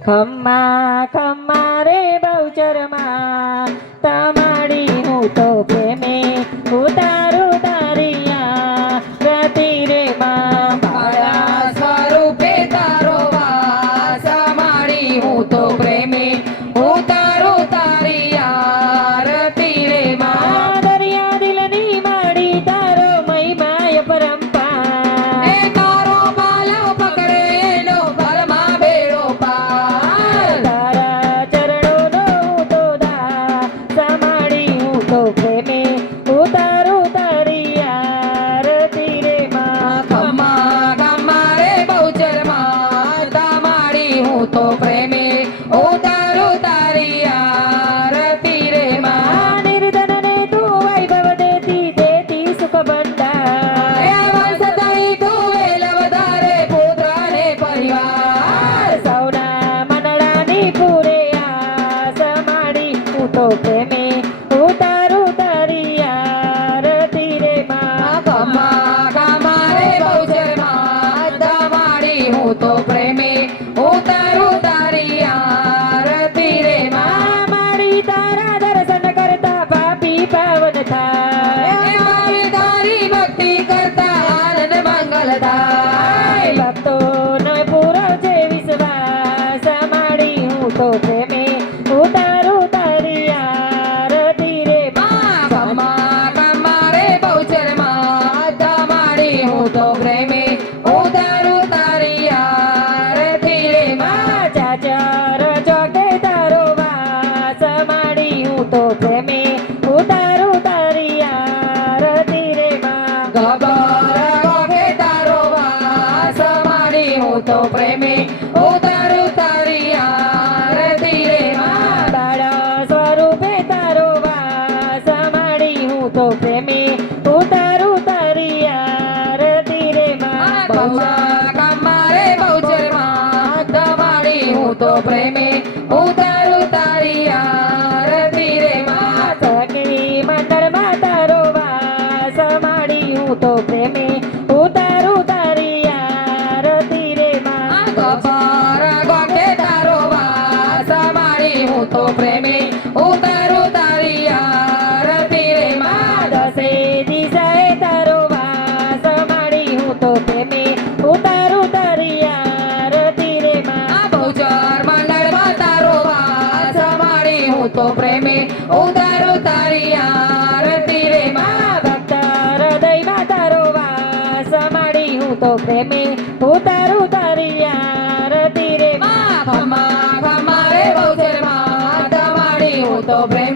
ખમ્મા ખમ્મા રે બહુચરમાં તમારી હું તો પ્રેમે ઉતારું તારિયા રતિ રે માં મારા સ્વરૂપે તારો વાસ માડી હું તો પ્રેમે ઉતારું તારી આરતી રે માં દરિયા દિલની માડી તારો મહિમાય પરંપા એ તારો બાલો પકડે એનો બલમાં બેડો પાર તારા ચરણોનો હું તો દાસ માડી હું તો પ્રેમે ઉતારું તારી આરતી રે માં ખમ્મા ખમ્મા રે બહુચરમાં તમારી હું તો પ્રેમે ઉતારું તારી આરતી રે માં નિર્ધનને તું વૈભવ દેતી સુખ ભંડાર એ વંશતાઈ તું વેલ વધારે પુત્રને પરિવાર સૌના મનડાની પૂરે આસ માડી હું તો પ્રેમે ઉતારું તારી આરતી રે માં ખમ્મા ખમ્મા રે બહુચરમાં તમારી હું તો પ્રેમે ઉતારું તારી આરતી રે માં માડી તારા દર્શન કરતા પાપી પાવન થાય એ મારી તારી ભક્તિ કરતા આનંદ મંગલ થાય ભક્તોનો પૂરો છે વિશ્વાસ માડી હું તો પ્રેમે ઉતારું તારી આરતી રે માં ખમ્મા ખમ્મા રે બહુચરમાં તમારી હું તો પ્રેમે ઉતારું તારી આરતી રે માં ચાચર ચોકે તારો વાસ માડી હું તો પ્રેમે ઉતારું તારી આરતી રે માં ગબર ગોગે તારો વાસ માડી હું તો પ્રેમે ઉતારું તારી આરતી રે માં બાળ સ્વરૂપે તારો વાસ માડી હું તો પ્રેમે ઉતારું તારી આરતી રે માં ખમ્મા ખમ્મા રે બહુચરમાં તમારી હું તો પ્રેમે ઉતારું તારી આરતી રે માં સખી મંડળમાં તારો વાસ માડી હું તો પ્રેમે ઉતારું તારી આરતી રે માં ગબર ગોગે તારો વાસ માડી હું તો પ્રેમે ઉતારું તારી આરતી રે માં દસે દિશાએ તારો વાસ માડી હું તો પ્રેમે ઉતારું તારી આરતી રે માં બહુચર મંડળમાં તારો વાસ માડી હું તો પ્રેમે ઉતારું તારી આરતી રે માં ભક્ત હૃદયમાં તારો વાસ માડી હું તો પ્રેમે ઉતારું તારી આરતી રે માં ખમ્મા ખમ્મા રે બહુચરમાં તમારી હું તો પ્રેમે